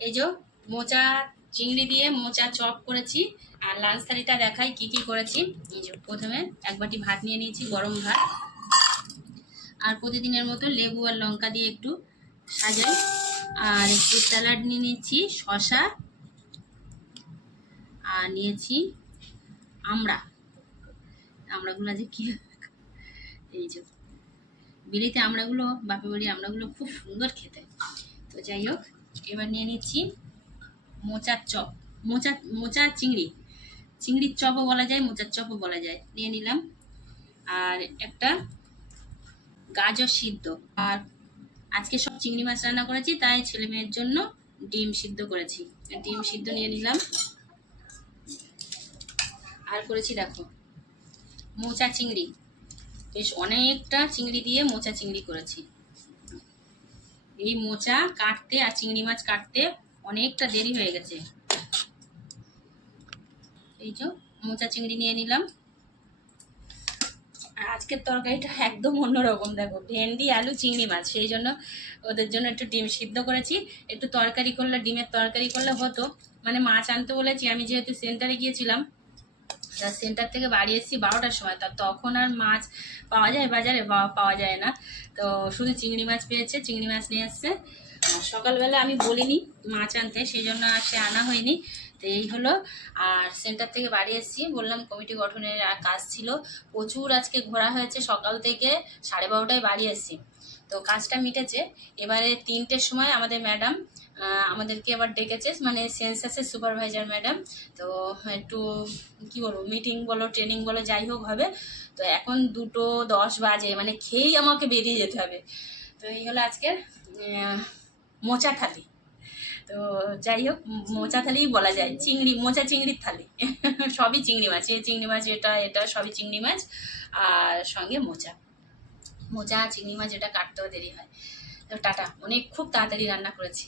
এই যে মোচা চিংড়ি দিয়ে মোচা চপ করেছি। আর লাঞ্চ থালিটা দেখাই কি কি করেছি। এই যে প্রথমে এক বাটি ভাত নিয়ে নিয়েছি, গরম ভাত। আর প্রতিদিনের মতো লেবু আর লঙ্কা দিয়ে একটু সাজাই। আর একটু স্যালাড নিয়ে নিচ্ছি, শসা। আর নিয়েছি আমড়াগুলো যে কি, এই যে বিলিতে আমড়াগুলো, বাপে বাড়ি আমড়াগুলো খুব সুন্দর খেতে। তো যাই হোক, এবার নিয়ে নিচ্ছি মোচার চপ। মোচা চিংড়ির চপও বলা যায়, মোচার চপও বলা যায়, নিয়ে নিলাম। আর একটা গাজর সিদ্ধ। আর আজকে সব চিংড়ি মাছ রান্না করেছি, তাই ছেলে মেয়ের জন্য ডিম সিদ্ধ করেছি, ডিম সিদ্ধ নিয়ে নিলাম। আর করেছি দেখো মোচা চিংড়ি, বেশ অনেকটা চিংড়ি দিয়ে মোচা চিংড়ি করেছি। এই মোচা কাটতে আর চিংড়ি মাছ কাটতে অনেকটা দেরি হয়ে গেছে। এই যে মোচা চিংড়ি নিয়ে নিলাম। আর আজকের তরকারিটা একদম অন্যরকম, দেখো ভেন্ডি আলু চিংড়ি মাছ, সেই জন্য ওদের জন্য একটু ডিম সিদ্ধ করেছি। একটু তরকারি করলে, ডিমের তরকারি করলে হতো, মানে মাছ আনতে বলেছি। আমি যেহেতু সেন্টারে গিয়েছিলাম, সেন্টার থেকে বাড়ি এসেছি 12টার সময়, তখন আর মাছ পাওয়া যায় বাজারে? পাওয়া যায় না। তো শুধু চিংড়ি মাছ পেয়েছে, চিংড়ি মাছ নিয়ে এসছে। সকালবেলা আমি বলিনি মাছ আনতে, সেই জন্য আর সে আনা হয়নি। তো এই হলো। আর সেন্টার থেকে বাড়ি এসেছি, বললাম কমিটি গঠনের কাজ ছিল প্রচুর, আজকে ঘোরা হয়েছে সকাল থেকে। 12:30টায় বাড়ি এসেছি, তো কাজটা মিটেছে। এবারে 3টের সময় আমাদের ম্যাডাম আমাদেরকে আবার ডেকেছে, মানে সেন্সাসের সুপারভাইজার ম্যাডাম। তো একটু কি বলবো, মিটিং বলো ট্রেনিং বলো যাই হোক হবে। তো এখন 2:10 বাজে, মানে খেয়েই আমাকে বেরিয়ে যেতে হবে। তো এই হলো আজকের মোচা থালি। তো যাই হোক, মোচা থালিই বলা যায়, মোচা চিংড়ির থালি। সবই চিংড়ি মাছ, চিংড়ি মাছ, এটা সবই চিংড়ি মাছ। আর সঙ্গে মোচা চিংড়ি মাছ, এটা কাটতেও দেরি হয়। তো টাটা, খুব তাড়াতাড়ি রান্না করেছি।